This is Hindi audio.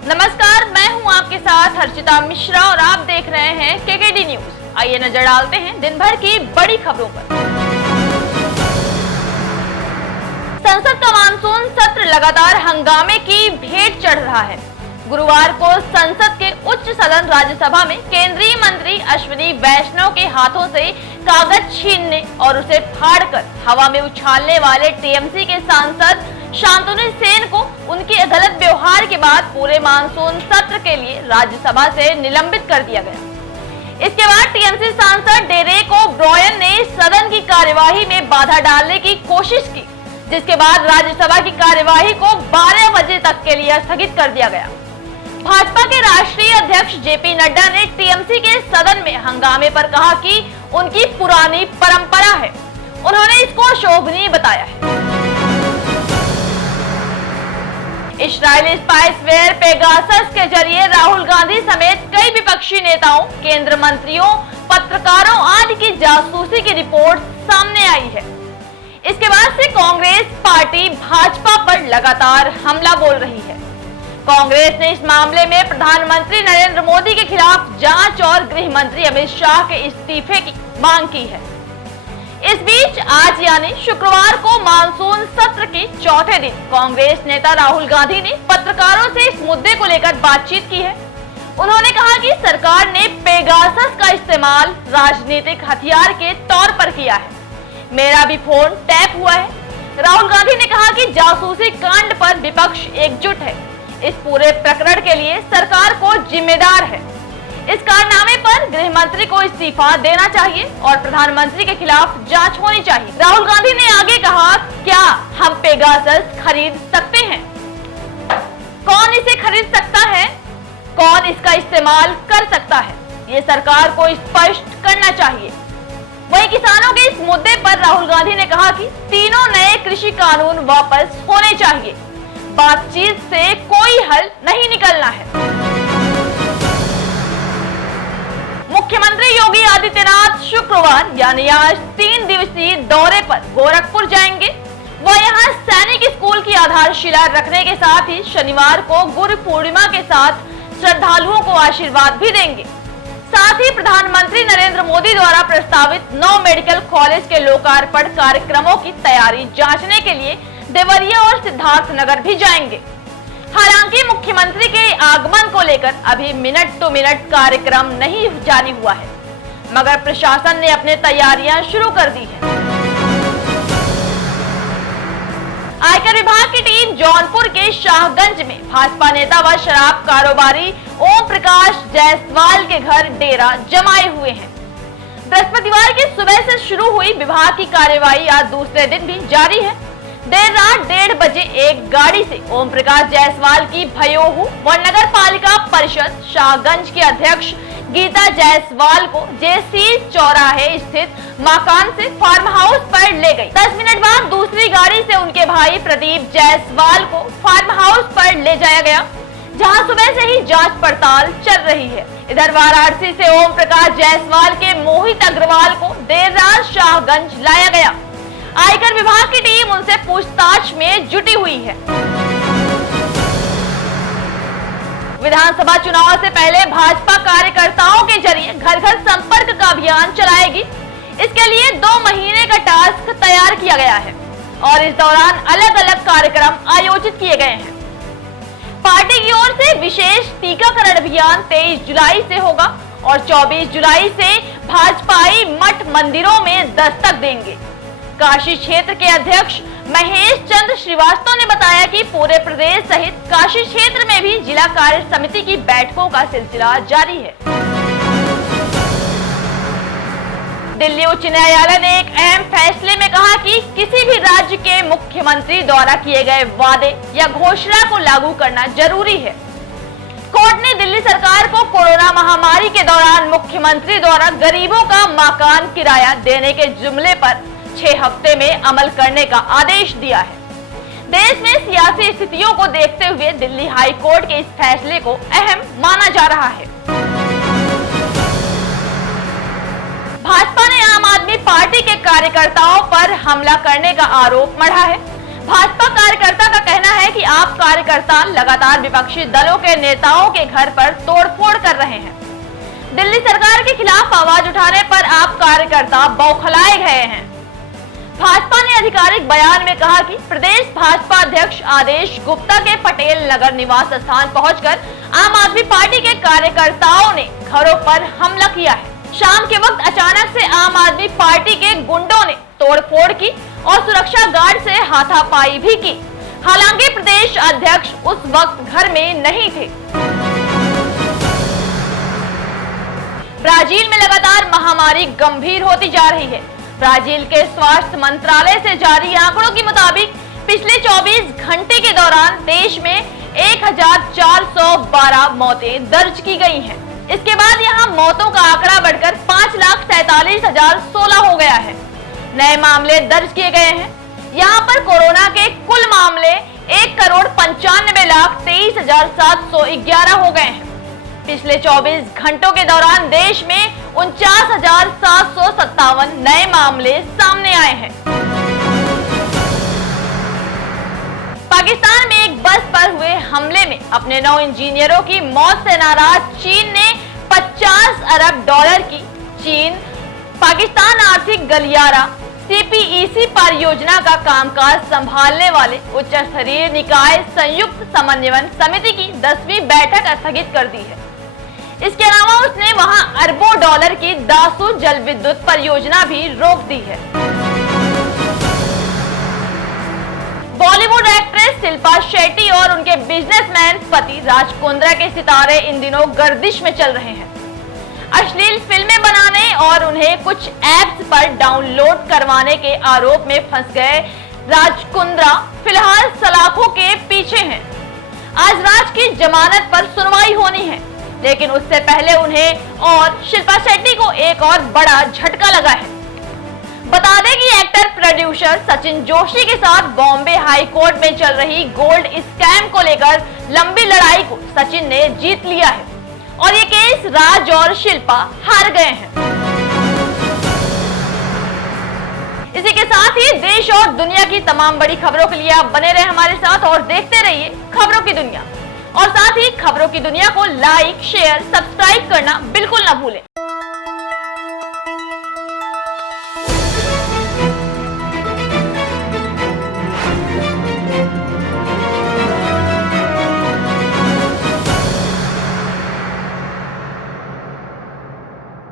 नमस्कार, मैं हूं आपके साथ हर्षिता मिश्रा और आप देख रहे हैं केकेडी न्यूज। आइए नजर डालते हैं दिन भर की बड़ी खबरों पर। संसद का मानसून सत्र लगातार हंगामे की भेंट चढ़ रहा है। गुरुवार को संसद के उच्च सदन राज्यसभा में केंद्रीय मंत्री अश्विनी वैष्णव के हाथों से कागज छीनने और उसे फाड़कर हवा में उछालने वाले टीएमसी के सांसद शांतनु सेन को उनके गलत व्यवहार के बाद पूरे मानसून सत्र के लिए राज्यसभा से निलंबित कर दिया गया। इसके बाद टीएमसी सांसद डेरेक ओब्रायन ने सदन की कार्यवाही में बाधा डालने की कोशिश की, जिसके बाद राज्यसभा की कार्यवाही को 12 बजे तक के लिए स्थगित कर दिया गया। भाजपा के राष्ट्रीय अध्यक्ष जेपी नड्डा ने टीएमसी के सदन में हंगामे पर कहा कि उनकी पुरानी परंपरा है, उन्होंने इसको शोभनीय बताया है। इस्राएली स्पाइसवेयर पेगासस के जरिए राहुल गांधी समेत कई विपक्षी नेताओं, केंद्र मंत्रियों, पत्रकारों आदि की जासूसी की रिपोर्ट सामने आई है। इसके बाद से कांग्रेस पार्टी भाजपा पर लगातार हमला बोल रही है। कांग्रेस ने इस मामले में प्रधानमंत्री नरेंद्र मोदी के खिलाफ जांच और गृह मंत्री अमित शाह के इस्तीफे की मांग की है। इस बीच आज यानी शुक्रवार को मानसून सत्र के चौथे दिन कांग्रेस नेता राहुल गांधी ने पत्रकारों से इस मुद्दे को लेकर बातचीत की है। उन्होंने कहा कि सरकार ने पेगासस का इस्तेमाल राजनीतिक हथियार के तौर पर किया है। मेरा भी फोन टैप हुआ है। राहुल गांधी ने कहा कि जासूसी कांड पर विपक्ष एकजुट है। इस पूरे प्रकरण के लिए सरकार को जिम्मेदार है। इस कारनामे पर गृह मंत्री को इस्तीफा देना चाहिए और प्रधानमंत्री के खिलाफ जांच होनी चाहिए। राहुल गांधी ने आगे कहा, क्या हम पेगासस खरीद सकते हैं? कौन इसे खरीद सकता है? कौन इसका इस्तेमाल कर सकता है? ये सरकार को स्पष्ट करना चाहिए। वहीं किसानों के इस मुद्दे पर राहुल गांधी ने कहा कि तीनों नए कृषि कानून वापस होने चाहिए। बातचीत से कोई हल नहीं निकलना है। मुख्यमंत्री योगी आदित्यनाथ शुक्रवार यानी आज 3 दिवसीय दौरे पर गोरखपुर जाएंगे। वह यहां सैनिक स्कूल की आधारशिला रखने के साथ ही शनिवार को गुरु पूर्णिमा के साथ श्रद्धालुओं को आशीर्वाद भी देंगे। साथ ही प्रधानमंत्री नरेंद्र मोदी द्वारा प्रस्तावित 9 मेडिकल कॉलेज के लोकार्पण कार्यक्रमों की तैयारी जांचने के लिए देवरिया और सिद्धार्थनगर भी जाएंगे। हालांकि मुख्यमंत्री के आगमन को लेकर अभी मिनट टू मिनट कार्यक्रम नहीं जारी हुआ है, मगर प्रशासन ने अपनी तैयारियां शुरू कर दी है। आयकर विभाग की टीम जौनपुर के शाहगंज में भाजपा नेता व शराब कारोबारी ओम प्रकाश जायसवाल के घर डेरा जमाए हुए हैं। बृहस्पतिवार की सुबह से शुरू हुई विभाग की कार्यवाही आज दूसरे दिन भी जारी है। देर रात 1:30 बजे एक गाड़ी से ओम प्रकाश जायसवाल की भयोहू व नगर पालिका परिषद शाहगंज के अध्यक्ष गीता जायसवाल को जेसी चौराहे स्थित मकान से फार्म हाउस पर ले गई। 10 मिनट बाद दूसरी गाड़ी से उनके भाई प्रदीप जायसवाल को फार्म हाउस पर ले जाया गया, जहां सुबह से ही जांच पड़ताल चल रही है। इधर वाराणसी से ओम प्रकाश जायसवाल के मोहित अग्रवाल को देर रात शाहगंज लाया गया। आयकर विभाग की टीम उनसे पूछताछ में जुटी हुई है। विधानसभा चुनाव से पहले भाजपा कार्यकर्ताओं के जरिए घर घर संपर्क का अभियान चलाएगी। इसके लिए 2 महीने का टास्क तैयार किया गया है और इस दौरान अलग अलग कार्यक्रम आयोजित किए गए हैं। पार्टी की ओर से विशेष टीकाकरण अभियान 23 जुलाई से होगा और 24 जुलाई से भाजपाई मठ मंदिरों में दस्तक देंगे। काशी क्षेत्र के अध्यक्ष महेश चंद्र श्रीवास्तव ने बताया कि पूरे प्रदेश सहित काशी क्षेत्र में भी जिला कार्य समिति की बैठकों का सिलसिला जारी है। दिल्ली उच्च न्यायालय ने एक अहम फैसले में कहा कि किसी भी राज्य के मुख्यमंत्री द्वारा किए गए वादे या घोषणा को लागू करना जरूरी है। कोर्ट ने दिल्ली सरकार को कोरोना महामारी के दौरान मुख्यमंत्री द्वारा गरीबों का मकान किराया देने के जुमले पर 6 हफ्ते में अमल करने का आदेश दिया है। देश में सियासी स्थितियों को देखते हुए दिल्ली हाई कोर्ट के इस फैसले को अहम माना जा रहा है। भाजपा ने आम आदमी पार्टी के कार्यकर्ताओं पर हमला करने का आरोप मढ़ा है। भाजपा कार्यकर्ता का कहना है कि आप कार्यकर्ता लगातार विपक्षी दलों के नेताओं के घर पर तोड़फोड़ कर रहे हैं। दिल्ली सरकार के खिलाफ आवाज उठाने पर आप कार्यकर्ता बौखलाए गए हैं। भाजपा ने आधिकारिक बयान में कहा कि प्रदेश भाजपा अध्यक्ष आदेश गुप्ता के पटेल नगर निवास स्थान पहुंचकर आम आदमी पार्टी के कार्यकर्ताओं ने घरों पर हमला किया है। शाम के वक्त अचानक से आम आदमी पार्टी के गुंडों ने तोड़फोड़ की और सुरक्षा गार्ड से हाथापाई भी की। हालांकि प्रदेश अध्यक्ष उस वक्त घर में नहीं थे। ब्राजील में लगातार महामारी गंभीर होती जा रही है। ब्राजील के स्वास्थ्य मंत्रालय से जारी आंकड़ों के मुताबिक पिछले 24 घंटे के दौरान देश में 1412 मौतें दर्ज की गई हैं। इसके बाद यहां मौतों का आंकड़ा बढ़कर 5,47,016 हो गया है। नए मामले दर्ज किए गए हैं। यहां पर कोरोना के कुल मामले 1,95,23,711 हो गए हैं। पिछले 24 घंटों के दौरान देश में 49,757 नए मामले सामने आए हैं। पाकिस्तान में एक बस पर हुए हमले में अपने 9 इंजीनियरों की मौत से नाराज चीन ने $50 अरब की चीन पाकिस्तान आर्थिक गलियारा CPEC परियोजना का कामकाज संभालने वाले उच्च स्तरीय निकाय संयुक्त समन्वयन समिति की 10वीं बैठक स्थगित कर दी है। इसके अलावा उसने वहां अरबों डॉलर की दासू जल विद्युत परियोजना भी रोक दी है। बॉलीवुड एक्ट्रेस शिल्पा शेट्टी और उनके बिजनेसमैन पति राज कुंद्रा के सितारे इन दिनों गर्दिश में चल रहे हैं। अश्लील फिल्में बनाने और उन्हें कुछ ऐप्स पर डाउनलोड करवाने के आरोप में फंस गए राज कुंद्रा फिलहाल सलाखों के पीछे हैं। आज राज की जमानत पर सुनवाई होनी है, लेकिन उससे पहले उन्हें और शिल्पा शेट्टी को एक और बड़ा झटका लगा है। बता दें कि एक्टर प्रोड्यूसर सचिन जोशी के साथ बॉम्बे हाई कोर्ट में चल रही गोल्ड स्कैम को लेकर लंबी लड़ाई को सचिन ने जीत लिया है और ये केस राज और शिल्पा हार गए हैं। इसी के साथ ही देश और दुनिया की तमाम बड़ी खबरों के लिए आप बने रहे हमारे साथ और देखते रहिए खबरों की दुनिया। और साथ ही खबरों की दुनिया को लाइक, शेयर, सब्सक्राइब करना बिल्कुल ना भूलें।